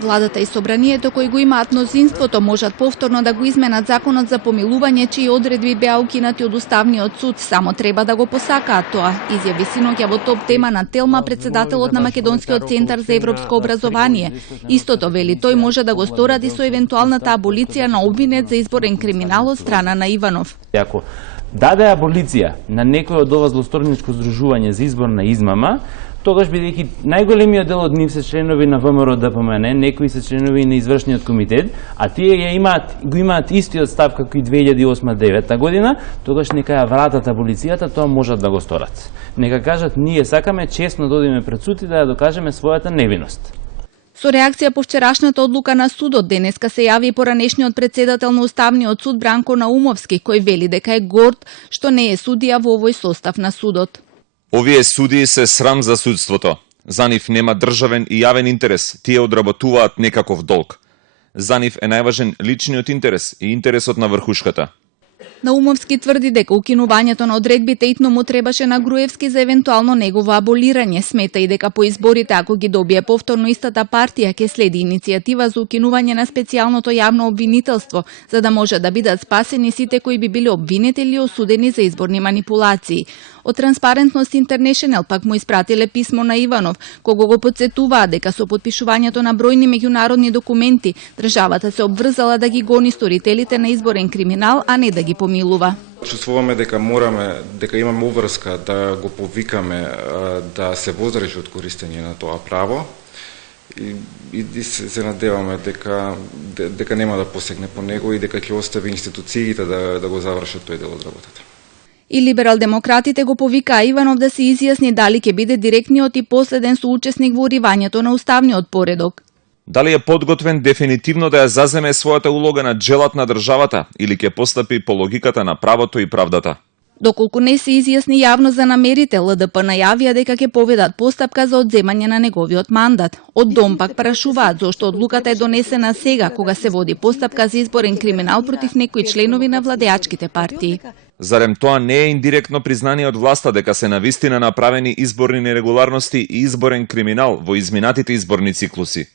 Владата и собранието кои го имаат мнозинството можат повторно да го изменат законот за помилување, чии одредби беа укинати од Уставниот суд, само треба да го посакаат тоа, изјави синоќа во топ тема на Телма председателот на Македонскиот центар за европско образование. Истото вели тој може да го сторади со евентуалната аболиција на обвинет за изборен криминал од страна на Иванов. Ако даде аболиција на некој од ова злосторничко здружување за изборна измама, тогаш бидејќи најголемиот дел од нив се членови на ВМРО ДПМН, некои се членови на извршниот комитет, а тие го имаат истиот став како и 2008-2009 година, тогаш нека ја вратат аболицијата, тоа можат да го сторат. Нека кажат, ние сакаме честно да одиме пред суд и да ја докажеме својата невиност. Со реакција по вчерашната одлука на судот, денеска се јави и поранешниот председател на Уставниот суд Бранко Наумовски, кој вели дека е горд што не е судија во овој состав на судот. Овие судии се срам за судството. За нив нема државен и јавен интерес, тие одработуваат некаков долг. За нив е најважен личниот интерес и интересот на врхушката. Наумовски тврди дека укинувањето на одредбите итно му требаше на Груевски за евентуално негово аболирање. Смета и дека по изборите, ако ги добие повторно истата партија, ќе следи иницијатива за укинување на специјалното јавно обвинителство, за да може да бидат спасени сите кои би биле обвинети или осудени за изборни манипулации. Од Transparency International пак му испратиле писмо на Иванов, кого го потсетуваа дека со потпишувањето на бројни меѓународни документи, државата се обврзала да ги гони сторителите на изборен криминал, а не да ги помилува. Чувствуваме дека имаме обврска да го повикаме да се воздржи од користење на тоа право и се надеваме дека нема да посегне по него и дека ќе остави институциите да го завршат тој дел од работата. И либерал-демократите го повикаа Иванов да се изјасни дали ќе биде директниот и последен соучесник во уривањето на уставниот поредок. Дали е подготвен дефинитивно да ја заземе својата улога на джелат на државата или ќе постапи по логиката на правото и правдата? Доколку не се изјасни јавно за намерите, ЛДП најавија дека ќе поведат постапка за одземање на неговиот мандат. Од Дом пак прашуваат зошто одлуката е донесена сега, кога се води постапка за изборен криминал против некои членови на владеачките партии. Зарем тоа не е индиректно признание од власта дека се навистина направени изборни нерегуларности и изборен криминал во изминатите изборни циклуси?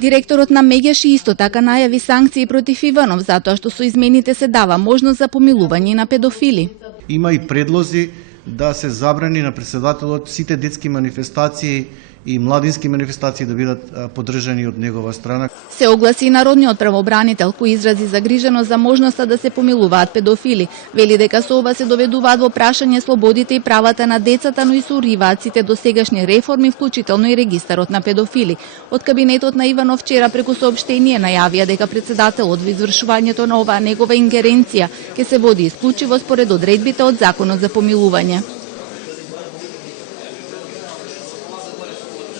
Директорот на Мегеши исто така најави санкции против Иванов затоа што со измените се дава можност за помилување на педофили. Има и предлози да се забрани на председателот сите детски манифестации и младински манифестации да бидат поддржани од негова страна. Се огласи и народниот правобранител кој изрази загриженост за можноста да се помилуваат педофили. Вели дека со ова се доведуваат во прашање слободите и правата на децата, но и се уриваат сите досегашни реформи, вклучително и регистарот на педофили. Од кабинетот на Иванов вчера преку соопштение најавија дека председателот во извршувањето на оваа негова ингеренција ќе се води исклучиво според одредбите од законот за помилување.